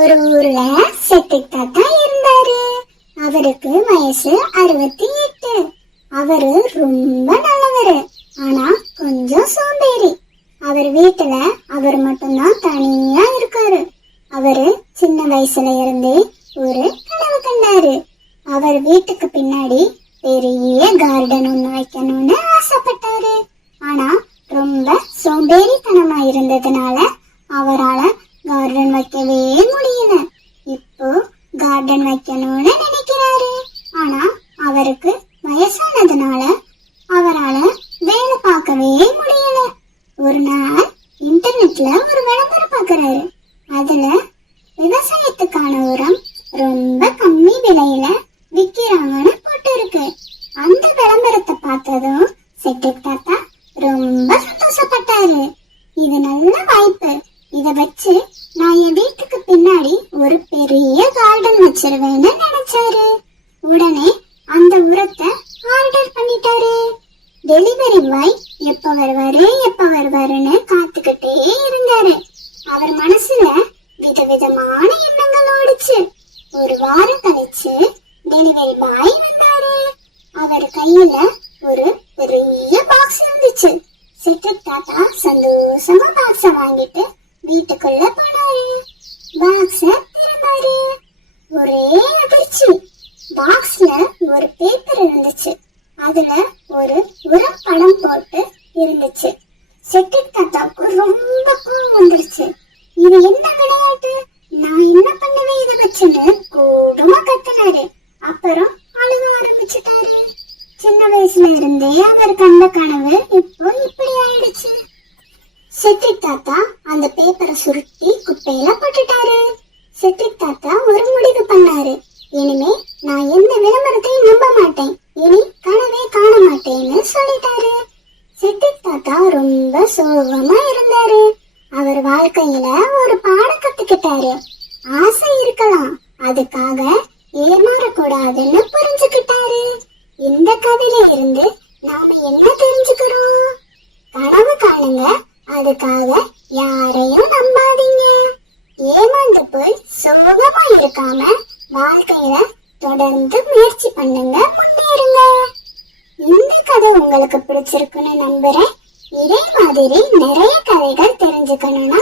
ஒரு ஊர்ல செட்டிக் தாத்தா இருந்தாரு. அவருக்கு வயசு 68. அவரு ரொம்ப நல்லவரு, ஆனா கொஞ்சம் சோம்பேறி. அவர் வீட்டுல அவர் மட்டும்தான் தனியா இருக்காரு. அவரு சின்ன வயசுல இருந்தே ஒரு கனவு கண்டாரு. அவர் வீட்டுக்கு பின்னாடி பெரிய கார்டன் ஒண்ணு வைக்கணும்னு ஆசைப்பட்டாரு. ஆனா ரொம்ப சோம்பேறித்தனமா இருந்ததுனால அவரால கார்டன் வைக்கவே முடியல. இப்போ கார்டன் வைக்கணும்னு நினைக்கிறாரு. ஆனா அவருக்கு வயசானதுனால அவரால வேலை பார்க்கவே முடியல. ஒரு நாள் இன்டர்நெட்ல ஒரு விளம்பரம் பார்க்கறாரு. அதுல விவசாயத்துக்கான உரம் ரொம்ப கம்மி விலையில விக்கிறாங்கன்னு போட்டு இருக்கு. அந்த விளம்பரத்தை பார்த்ததும் செட்டிக் தாத்தா ரொம்ப சந்தோஷப்பட்டாரு. இது நல்ல வாய்ப்பு, இத வச்சு நான் என் வீட்டுக்கு பின்னாடி ஒரு பெரிய கார்டன் வச்சிருவேன்னு நினைச்சாரு. உடனே அந்த உரத்தை ஆர்டர் பண்ணிட்டாரு. டெலிவரி பாய் எப்ப வருவாருன்னு காத்துக்கிட்டே இருந்தாரு. அவர் மனசுல விதவிதமான எண்ணங்கள் ஓடுச்சு. ஒரு வாரம் கழிச்சு டெலிவரி பாய் வந்தாரு. அவர் கையில ஒரு பெரிய பாக்ஸ் இருந்துச்சு. செட்டிக் தாத்தா சந்தோஷமா பாக்ஸ வாங்கிட்டு வீட்டுக்குள்ள போனாரு. பாக்ஸ திறந்தாரு. ஒரே அதிர்ச்சி. பாக்ஸ்ல ஒரு பேப்பர் இருந்துச்சு. அதுல ஒரு உரம் படம் போட்டு இருந்துச்சு. செட்டிக் தாத்தாவுக்கு ரொம்ப கோவம் வந்துருச்சு. இது என்ன விளையாட்டு, நான் என்ன பண்ணுவேன் இதை வச்சுன்னு கோபமா கத்துனாரு. அப்புறம் அழுக ஆரம்பிச்சுட்டாரு. சின்ன வயசுல இருந்தே அவர் கண்ட கனவு இப்போ இப்படி ஆயிடுச்சு. செட்டிக் தாத்தா அந்த பேப்பரை சுருட்டி குப்பையில போட்டுட்டாரு. செட்டிக் தாத்தா ஒரு முடிவு பண்ணாரு. இனிமே நான் எந்த விளம்பரத்தையும் நம்ப மாட்டேன், இனி கனவே காண மாட்டேன்னு சொல்லிட்டாரு. செட்டிக் தாத்தா ரொம்ப சோகமா இருந்தாரு. அவர் வாழ்க்கையில ஒரு பாடம் கத்துக்கிட்டாரு. ஆசை இருக்கலாம், அதுக்காக ஏமாறக்கூடாதுன்னு புரிஞ்சுக்கிட்டாரு. இந்த கதையில இருந்து நாம என்ன தெரிஞ்சுக்கிறோம்? கனவு காணுங்க, அதுக்காக யாரையும் நம்பாதீங்க. ஏமாந்து போய் சோகமா இருக்காம வாழ்க்கையில தொடர்ந்து முயற்சி பண்ணுங்க, முன்னேறுங்க. இந்த கதை உங்களுக்கு பிடிச்சிருக்குன்னு நம்புறேன். இதே மாதிரி நிறைய கதைகள் தெரிஞ்சுக்கணும்னா